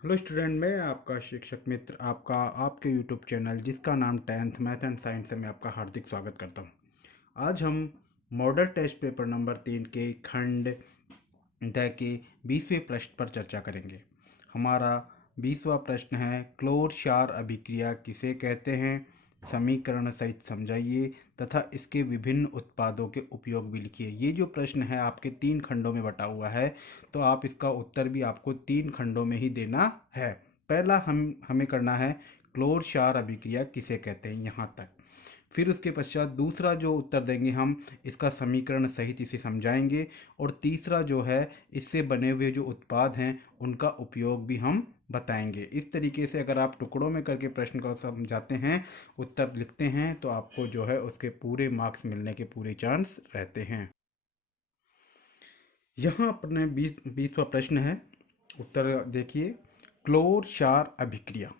Hello student, मैं आपका शिक्षक मित्र आपका आपके यूट्यूब चैनल जिसका नाम 10th मैथ एंड साइंस है, मैं आपका हार्दिक स्वागत करता हूं। आज हम मॉडल टेस्ट पेपर नंबर 3 के खंड द के 20वें प्रश्न पर चर्चा करेंगे। हमारा 20वां प्रश्न है, क्लोर क्षार अभिक्रिया किसे कहते हैं, समीकरण सहित समझाइए तथा इसके विभिन्न उत्पादों के उपयोग भी लिखिए। ये जो प्रश्न है आपके 3 खंडों में बटा हुआ है, तो आप इसका उत्तर भी आपको 3 खंडों में ही देना है। पहला हमें करना है क्लोर क्षार अभिक्रिया किसे कहते हैं, यहाँ तक। फिर उसके पश्चात दूसरा जो उत्तर देंगे हम, इसका समीकरण सहित इसे समझाएंगे। और तीसरा जो है, इससे बने हुए जो उत्पाद हैं उनका उपयोग भी हम बताएंगे। इस तरीके से अगर आप टुकड़ों में करके प्रश्न को समझाते हैं, उत्तर लिखते हैं, तो आपको जो है उसके पूरे मार्क्स मिलने के पूरे चांस रहते हैं। यहाँ अपने 20वां प्रश्न है, उत्तर देखिए। क्लोर क्षार अभिक्रिया।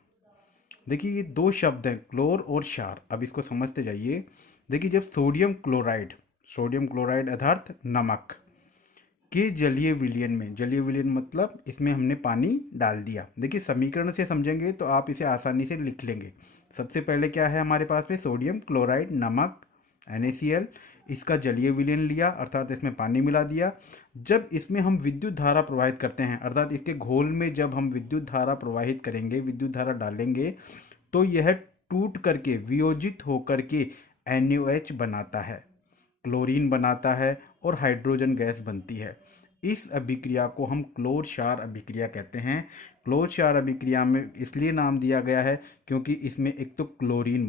देखिए ये दो शब्द हैं, क्लोर और क्षार। अब इसको समझते जाइए। देखिए, जब सोडियम क्लोराइड अर्थात नमक के जलीय विलयन में, जलीय विलयन मतलब इसमें हमने पानी डाल दिया। देखिए, समीकरण से समझेंगे तो आप इसे आसानी से लिख लेंगे। सबसे पहले क्या है हमारे पास में, सोडियम क्लोराइड नमक NaCl, इसका जलीय विलयन लिया अर्थात इसमें पानी मिला दिया। जब इसमें हम विद्युत धारा प्रवाहित करते हैं, अर्थात इसके घोल में जब हम विद्युत धारा प्रवाहित करेंगे, विद्युत धारा डालेंगे, तो यह टूट करके वियोजित होकर के NaOH बनाता है, क्लोरीन बनाता है और हाइड्रोजन गैस बनती है। इस अभिक्रिया को हम क्लोर क्षार अभिक्रिया कहते हैं। क्लोर क्षार अभिक्रिया में इसलिए नाम दिया गया है क्योंकि इसमें एक तो क्लोरीन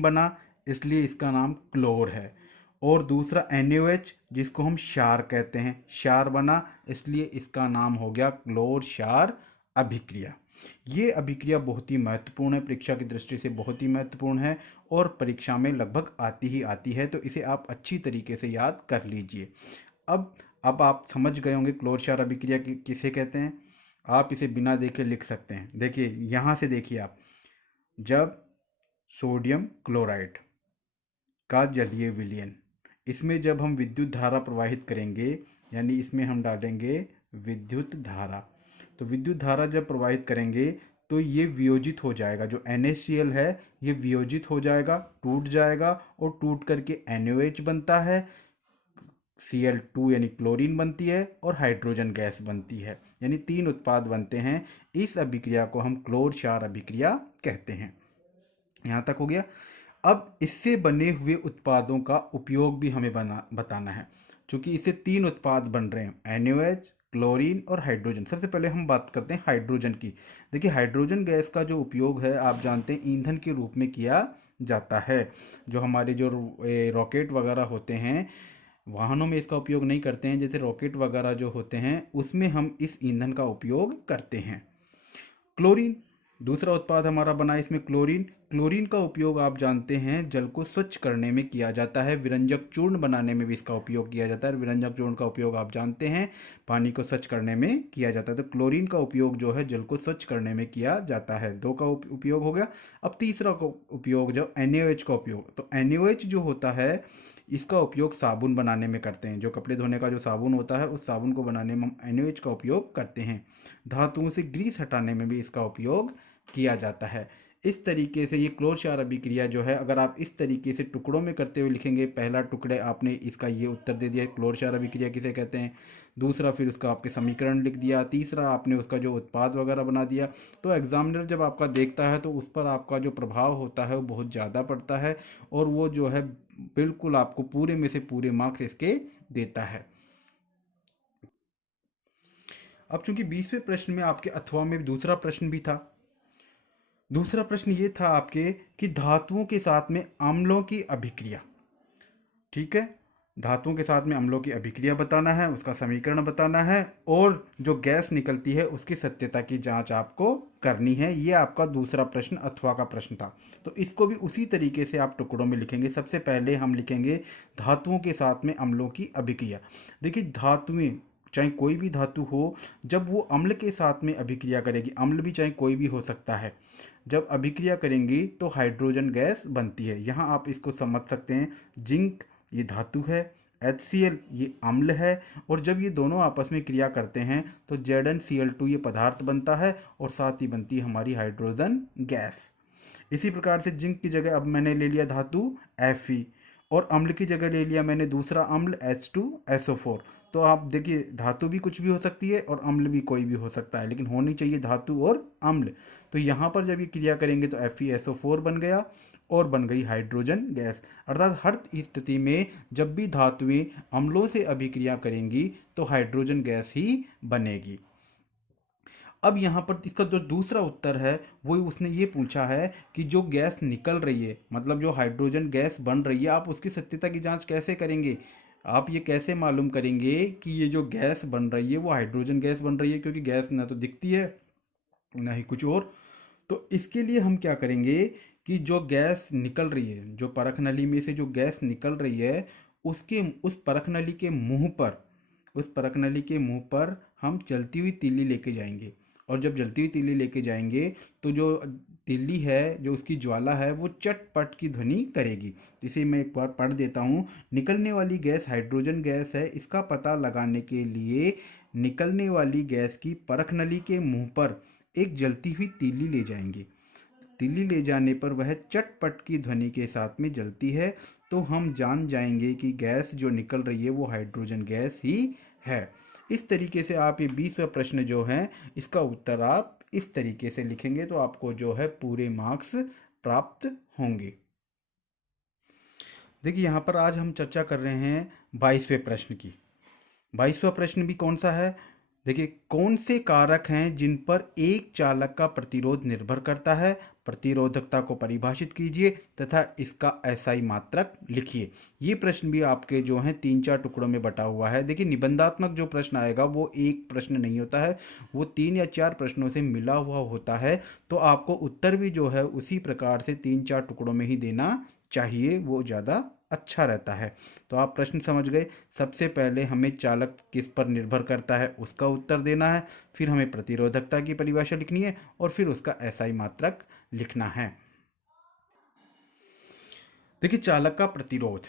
बना, इसलिए इसका नाम क्लोर है। और दूसरा NaOH, जिसको हम क्षार कहते हैं, क्षार बना, इसलिए इसका नाम हो गया क्लोर क्षार अभिक्रिया। ये अभिक्रिया बहुत ही महत्वपूर्ण है, परीक्षा की दृष्टि से बहुत ही महत्वपूर्ण है और परीक्षा में लगभग आती ही आती है, तो इसे आप अच्छी तरीके से याद कर लीजिए। अब अब आप समझ गए होंगे क्लोर क्षार अभिक्रिया किसे कहते हैं। आप इसे बिना देखे लिख सकते हैं। देखिए यहाँ से देखिए आप, जब सोडियम क्लोराइड का जलीय विलयन, इसमें जब हम विद्युत धारा प्रवाहित करेंगे, यानी इसमें हम डालेंगे विद्युत धारा, तो विद्युत धारा जब प्रवाहित करेंगे तो ये वियोजित हो जाएगा। जो NaCl है ये वियोजित हो जाएगा, टूट जाएगा और टूट करके NaOH बनता है, Cl2 यानी क्लोरीन बनती है और हाइड्रोजन गैस बनती है, यानी 3 उत्पाद बनते हैं। इस अभिक्रिया को हम क्लोर क्षार अभिक्रिया कहते हैं। यहाँ तक हो गया। अब इससे बने हुए उत्पादों का उपयोग भी हमें बताना है, क्योंकि इससे 3 उत्पाद बन रहे हैं, NaOH, क्लोरीन और हाइड्रोजन। सबसे पहले हम बात करते हैं हाइड्रोजन की। देखिए, हाइड्रोजन गैस का जो उपयोग है आप जानते हैं ईंधन के रूप में किया जाता है। जो हमारे जो रॉकेट वगैरह होते हैं, वाहनों में इसका उपयोग नहीं करते हैं, जैसे रॉकेट वगैरह जो होते हैं उसमें हम इस ईंधन का उपयोग करते हैं। क्लोरीन दूसरा उत्पाद हमारा बना, इसमें क्लोरीन का उपयोग आप जानते हैं जल को स्वच्छ करने में किया जाता है, विरंजक चूर्ण बनाने में भी इसका उपयोग किया जाता है। विरंजक चूर्ण का उपयोग आप जानते हैं पानी को स्वच्छ करने में किया जाता है, तो क्लोरीन का उपयोग जो है जल को स्वच्छ करने में किया जाता है। दो का उपयोग हो गया। अब तीसरा का उपयोग, जो NaOH का उपयोग, तो NaOH जो होता है इसका उपयोग साबुन बनाने में करते हैं। जो कपड़े धोने का जो साबुन होता है उस साबुन को बनाने में हम NaOH का उपयोग करते हैं। धातुओं से ग्रीस हटाने में भी इसका उपयोग किया जाता है। इस तरीके से ये क्लोर क्षार अभिक्रिया जो है, अगर आप इस तरीके से टुकड़ों में करते हुए लिखेंगे, पहला टुकड़े आपने इसका ये उत्तर दे दिया क्लोर क्षार अभिक्रिया किसे कहते हैं, दूसरा फिर उसका आपके समीकरण लिख दिया, तीसरा आपने उसका जो उत्पाद वगैरह बना दिया, तो एग्जामिनर जब आपका देखता है तो उस पर आपका जो प्रभाव होता है वो बहुत ज़्यादा पड़ता है और वो जो है बिल्कुल आपको पूरे में से पूरे मार्क्स इसके देता है। अब चूंकि 20वें प्रश्न में आपके अथवा में दूसरा प्रश्न भी था। दूसरा प्रश्न ये था आपके कि धातुओं के साथ में अम्लों की अभिक्रिया, ठीक है, धातुओं के साथ में अम्लों की अभिक्रिया बताना है, उसका समीकरण बताना है और जो गैस निकलती है उसकी सत्यता की जांच आपको करनी है। ये आपका दूसरा प्रश्न अथवा का प्रश्न था। तो इसको भी उसी तरीके से आप टुकड़ों में लिखेंगे। सबसे पहले हम लिखेंगे धातुओं के साथ में अम्लों की अभिक्रिया। देखिए, धातुएं चाहे कोई भी धातु हो, जब वो अम्ल के साथ में अभिक्रिया करेगी, अम्ल भी चाहे कोई भी हो सकता है, जब अभिक्रिया करेंगी तो हाइड्रोजन गैस बनती है। यहाँ आप इसको समझ सकते हैं, जिंक ये धातु है, HCl ये अम्ल है, और जब ये दोनों आपस में क्रिया करते हैं तो ZnCl2 ये पदार्थ बनता है, और साथ ही बनती है हमारी हाइड्रोजन गैस। इसी प्रकार से जिंक की जगह अब मैंने ले लिया धातु Fe, और अम्ल की जगह ले लिया मैंने दूसरा अम्ल H2SO4। तो आप देखिए धातु भी कुछ भी हो सकती है और अम्ल भी कोई भी हो सकता है, लेकिन होनी चाहिए धातु और अम्ल। तो यहाँ पर जब ये क्रिया करेंगे तो FeSO4 बन गया और बन गई हाइड्रोजन गैस। अर्थात हर स्थिति में जब भी धातुएं अम्लों से अभिक्रिया करेंगी तो हाइड्रोजन गैस ही बनेगी। अब यहाँ पर इसका जो दूसरा उत्तर है वो उसने ये पूछा है कि जो गैस निकल रही है, मतलब जो हाइड्रोजन गैस बन रही है, आप उसकी सत्यता की जांच कैसे करेंगे? आप ये कैसे मालूम करेंगे कि ये जो गैस बन रही है वो हाइड्रोजन गैस बन रही है? क्योंकि गैस ना तो दिखती है ना ही कुछ और। तो इसके लिए हम क्या करेंगे कि जो गैस निकल रही है, जो परख नली में से जो गैस निकल रही है, उसके उस परख नली के मुंह पर, उस परख नली के मुंह पर हम जलती हुई तीली लेके जाएंगे। और जब जलती हुई तीली लेके जाएंगे तो जो तीली है, जो उसकी ज्वाला है, वो चटपट की ध्वनि करेगी। तो इसे मैं एक बार पढ़ देता हूँ। निकलने वाली गैस हाइड्रोजन गैस है, इसका पता लगाने के लिए निकलने वाली गैस की परख नली के मुंह पर एक जलती हुई तीली ले जाएंगे। तीली ले जाने पर वह चटपट की ध्वनि के साथ में जलती है, तो हम जान जाएंगे कि गैस जो निकल रही है वो हाइड्रोजन गैस ही है। इस तरीके से आप ये 20वां प्रश्न जो है इसका उत्तर आप इस तरीके से लिखेंगे तो आपको जो है पूरे मार्क्स प्राप्त होंगे। देखिए यहाँ पर आज हम चर्चा कर रहे हैं 22वें प्रश्न की। 22वां प्रश्न भी कौन सा है? देखिए, कौन से कारक हैं जिन पर एक चालक का प्रतिरोध निर्भर करता है? प्रतिरोधकता को परिभाषित कीजिए तथा इसका SI मात्रक लिखिए। ये प्रश्न भी आपके जो हैं 3-4 टुकड़ों में बटा हुआ है। देखिए, निबंधात्मक जो प्रश्न आएगा वो एक प्रश्न नहीं होता है, वो 3 या 4 प्रश्नों से मिला हुआ होता है। तो आपको उत्तर भी जो है उसी प्रकार से 3-4 टुकड़ों में ही देना चाहिए, वो ज़्यादा अच्छा रहता है। तो आप प्रश्न समझ गए। सबसे पहले हमें चालक किस पर निर्भर करता है उसका उत्तर देना है, फिर हमें प्रतिरोधकता की परिभाषा लिखनी है और फिर उसका SI मात्रक लिखना है। देखिए, चालक का प्रतिरोध,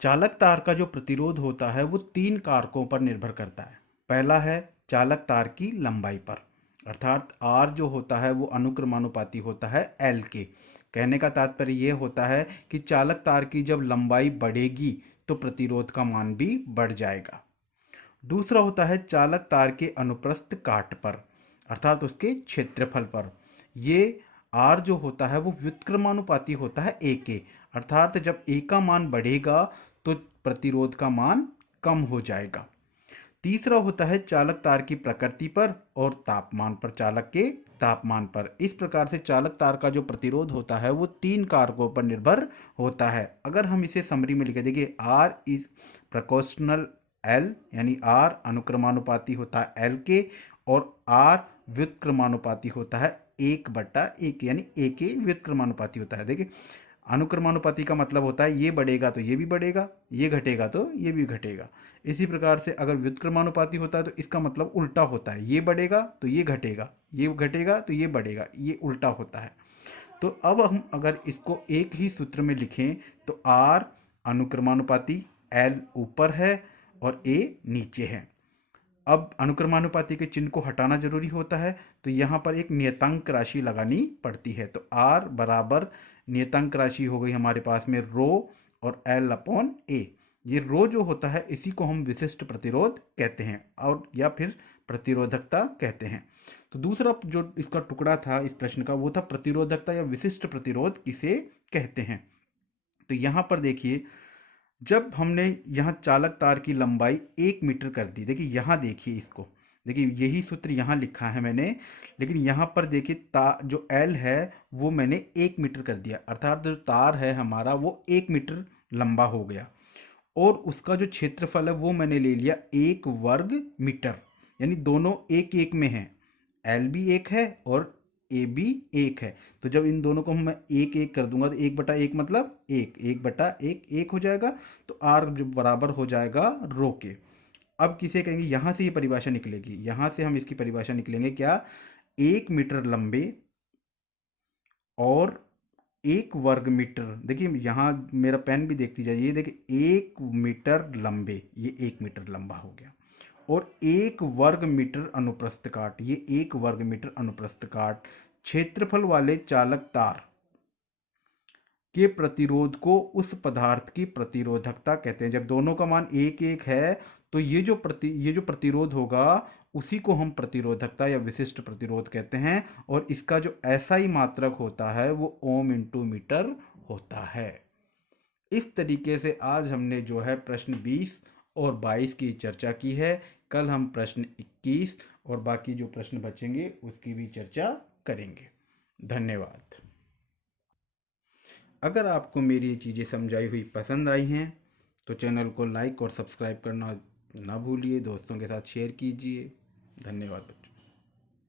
चालक तार का जो प्रतिरोध होता है वो 3 कारकों पर निर्भर करता है। पहला है चालक तार की लंबाई पर, अर्थात R जो होता है वो अनुक्रमानुपाती होता है L के। कहने का तात्पर्य ये होता है कि चालक तार की जब लंबाई बढ़ेगी तो प्रतिरोध का मान भी बढ़ जाएगा। दूसरा होता है चालक तार के अनुप्रस्थ काट पर, अर्थात उसके क्षेत्रफल पर। ये R जो होता है वो व्युत्क्रमानुपाती होता है A के, अर्थात जब A का मान बढ़ेगा तो प्रतिरोध का मान कम हो जाएगा। तीसरा होता है चालक तार की प्रकृति पर और तापमान पर, चालक के तापमान पर। इस प्रकार से चालक तार का जो प्रतिरोध होता है वो 3 कारकों पर निर्भर होता है। अगर हम इसे समरी में लिखे, देखिए R इज प्रोपोर्शनल L, यानी R अनुक्रमानुपाती होता है L के, और R व्युत्क्रमानुपाती होता है 1/1, यानी A के व्युत्क्रमानुपाती होता है। देखिए, अनुक्रमानुपाती का मतलब होता है ये बढ़ेगा तो ये भी बढ़ेगा, ये घटेगा तो ये भी घटेगा। इसी प्रकार से अगर व्युत्क्रमानुपाती होता है तो इसका मतलब उल्टा होता है, ये बढ़ेगा तो ये घटेगा, ये घटेगा तो ये बढ़ेगा, ये उल्टा होता है। तो अब हम अगर इसको एक ही सूत्र में लिखें तो R अनुक्रमानुपाती, L ऊपर है और A नीचे है। अब अनुक्रमानुपाती के चिन्ह को हटाना जरूरी होता है, तो यहाँ पर एक नियतांक राशि लगानी पड़ती है। तो R बराबर नियतांक राशि हो गई हमारे पास में रो और L/A। ये रो जो होता है इसी को हम विशिष्ट प्रतिरोध कहते हैं, और या फिर प्रतिरोधकता कहते हैं। तो दूसरा जो इसका टुकड़ा था इस प्रश्न का वो था प्रतिरोधकता या विशिष्ट प्रतिरोध किसे कहते हैं। तो यहाँ पर देखिए, जब हमने यहाँ चालक तार की लंबाई 1 मीटर कर दी, देखिए यहाँ देखिए इसको, देखिए यही सूत्र यहाँ लिखा है मैंने, लेकिन यहाँ पर देखिए जो L है वो मैंने 1 मीटर कर दिया, अर्थात जो तार है हमारा वो 1 मीटर लंबा हो गया, और उसका जो क्षेत्रफल है वो मैंने ले लिया 1 वर्ग मीटर, यानी दोनों 1-1 में हैं। L भी 1 है और A भी 1 है, तो जब इन दोनों को मैं 1-1 कर दूंगा तो 1/1 मतलब 1, 1/1 1 हो जाएगा। तो R जो बराबर हो जाएगा रो के। अब किसे कहेंगे, यहाँ से ये परिभाषा निकलेगी, यहाँ से हम इसकी परिभाषा निकलेंगे क्या, 1 मीटर लंबे और 1 वर्ग मीटर, देखिए यहाँ मेरा पेन भी देखती जाइए, ये देखिए 1 मीटर लंबे, ये 1 मीटर लंबा हो गया। और 1 वर्ग मीटर अनुप्रस्थ काट, ये 1 वर्ग मीटर अनुप्रस्थ काट क्षेत्रफल वाले चालक तार के प्रतिरोध को उस पदार्थ की प्रतिरोधकता कहते हैं। जब दोनों का मान एक एक है तो ये जो प्रतिरोध होगा उसी को हम प्रतिरोधकता या विशिष्ट प्रतिरोध कहते हैं। और इसका जो एसआई मात्रक होता है वो ओम इंटू मीटर होता है। इस तरीके से आज हमने जो है प्रश्न 20 और 22 की चर्चा की है। कल हम प्रश्न 21 और बाकी जो प्रश्न बचेंगे उसकी भी चर्चा करेंगे। धन्यवाद। अगर आपको मेरी ये चीज़ें समझाई हुई पसंद आई हैं तो चैनल को लाइक और सब्सक्राइब करना ना भूलिए, दोस्तों के साथ शेयर कीजिए। धन्यवाद बच्चों।